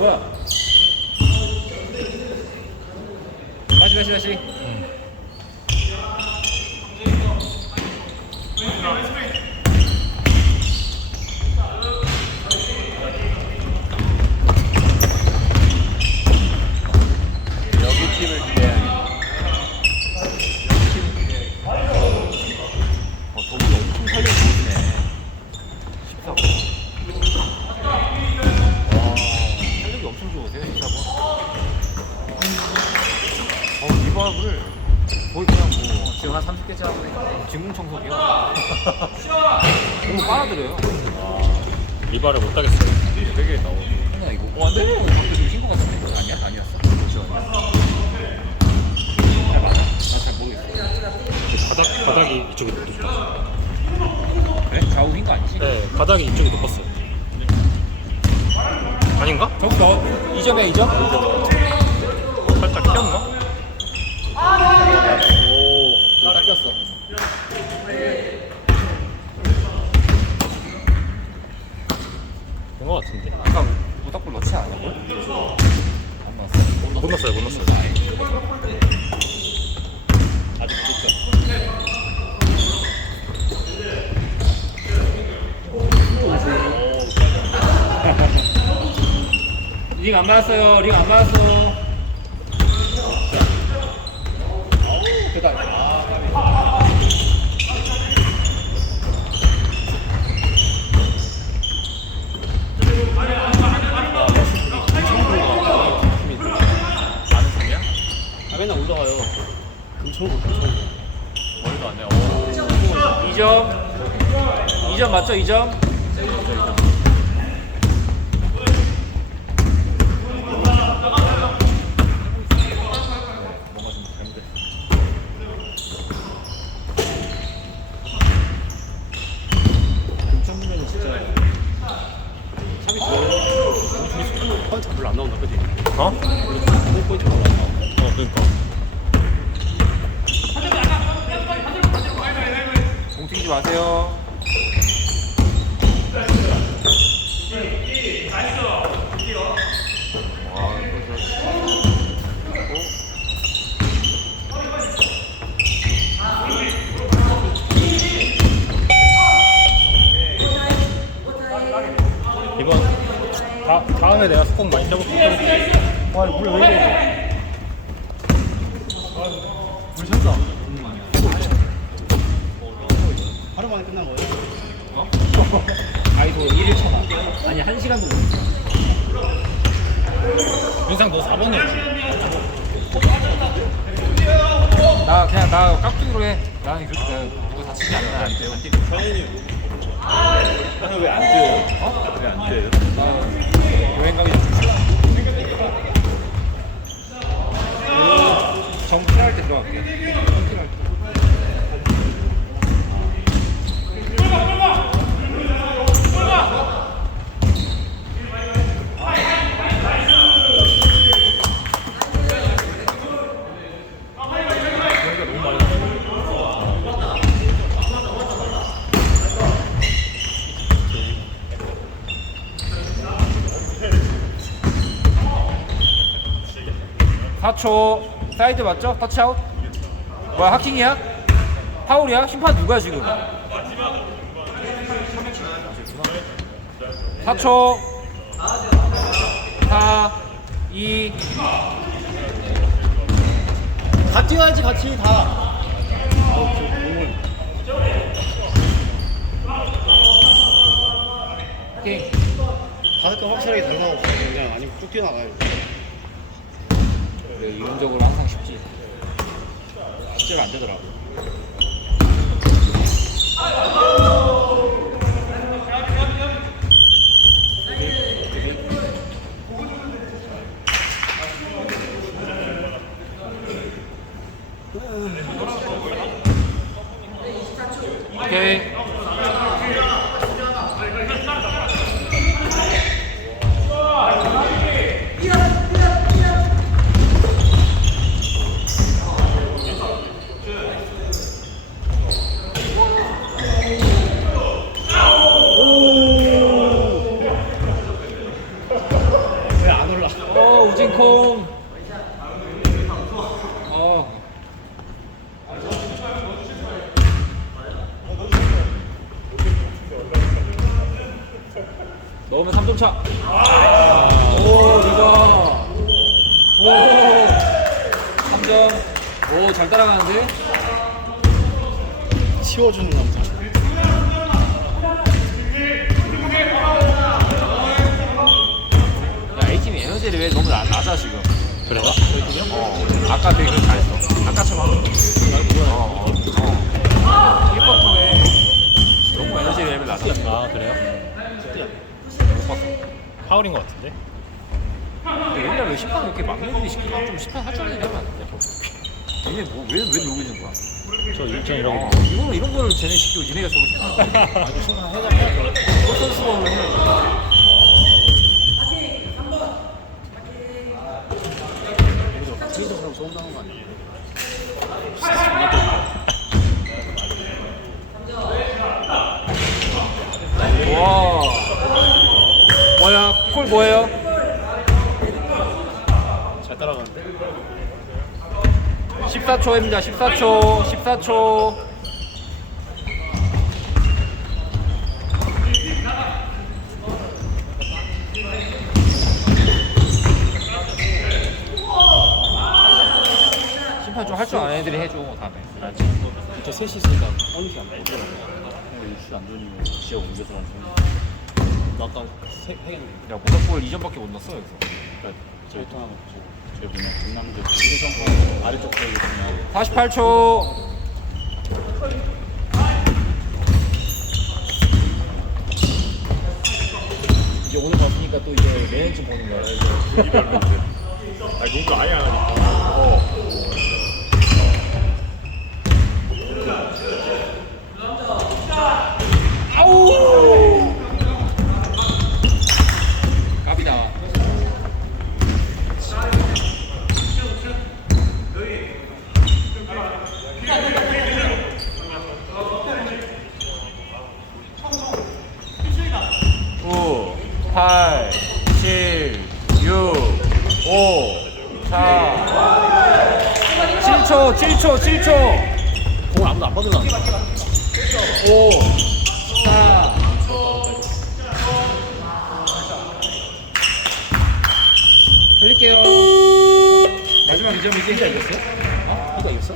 뭐야? 다시. 여기 팀을 기대해야겠다. 저분이 엄청 살려주고 있네. 14번. 와, 살력이 엄청 좋으세요, 14번. 리바를 거의 그냥 뭐 지금 한 30개째 하고 있네. 진공 청소기요. 너무 빨아들여요. 리바를 못 하겠어요. 되게 나오. 하나 이거. 안 돼. 근데 좀 흰거 같은데. 아니야? 아니었어. 잘 맞아? 나잘 모르겠어. 바닥이 이쪽이 높았어요. 그래? 좌우 흰거 아니지? 네, 바닥이 이쪽이 높았어요. 아닌가? 저기 너 2점이야 2점? 살짝 튀었나? 오, 나 닦였어. 된 거 같은데. 아까 모닥불 넣지 않았고? 안 맞았어. 못 넣었어요, 못 넣었어요. 아직 붙었어. 링 안 맞았어요. 링 안 맞았어. 그다음. 아는 분이야? 맨날 올라가요. 머리도 안 해. 2점. 2점 맞죠? 2점. 뭔가 좀 잘못됐어. 금천구면은 진짜 샵이 좋아요. 포인트 별로 안 나온다, 그지? 어? 포인트 별로 안 나와. 그니까. 공 튀기지 마세요. 와, 이거 이번 다음에 내가 스콘 많이 쳐볼게. 와, 이거 물왜 이래? 물 샜다. 하루 만에 끝난 거예요? 아이도 1일 아니 1시간도 못. 윤상 너 4번이었지? 나 그냥 나 깍두기로 해. 나는 그렇게 누구 다치지 않으면 안 돼요. 나는 왜안 뛰어요? 어? 왜 안 돼요? 나 여행 가기 좀 싫어. 정필할 때 들어갈게. 정필할 때. 초 사이드 맞죠? 터치아웃? 뭐야 하킹이야? 파울이야? 심판 누구야 지금? 4초 4 2 다 뛰어야지, 같이 다. 오케이. 다섯 건 확실하게 달라고 그냥 아니면 쭉 뛰어나가요. 그래, 이론적으로 항상 쉽지. 실제로 안 되더라고. 오케이. 우진콩. 어. 넣으면 3점 차. 오, 리바. 오. 3점. 오, 잘 따라가는데? 치워주는 남자. 야, A팀이 에너지 레벨이 너무 낮아, 지금. 그래가? 아까 되게 잘했어. 아까처럼 하는 거. 1쿼터에 너무 에너지 레벨 낮아. 아 그래요? 못 봤어. 파울인 것 같은데? 근데 옛날 왜 심판 그렇게 막내들이 시키나? 좀 심판 할 줄 아는 애들 하면 안 돼? 얘네 뭐, 왜 놀고 있는 거야? 저 일정이라고. 이런 거를 쟤네 시키고 니네가 저거 심판하는 거야. 아 이거 심판 해달라. 선수번을 해야지. 트위터라고 소문나는 거 아니야? 와. 뭐야? 콜 뭐예요? 잘 따라가는데? 14초입니다. 14초. 14초. 심판 좀 할 줄 아는 애들이 해줘 다음에. 알았지? 저 셋이 있으니까 어느새 안 보여. 안 좋으면 지역 옮겨서 가는 나 아까 해겠네. 야 모닥불 2점밖에 못 넣었어 여기서. 그러니까 저희 통하고 저희 뭐냐 전남대 아래쪽 보이게 그냥 48초. 이제 오늘 봤으니까 또 이제 내년쯤 보는 거야. 이제 이별로 이제. 아 농구 아예 안 하니까. 아우. 갑이다. 구, 8, 7, 6, 5, 4, 7초. 공을 아무도 안 받으나? 5, 4. 흘릴게요. 마지막 2점 이제 이겼어? 아, 이겼어?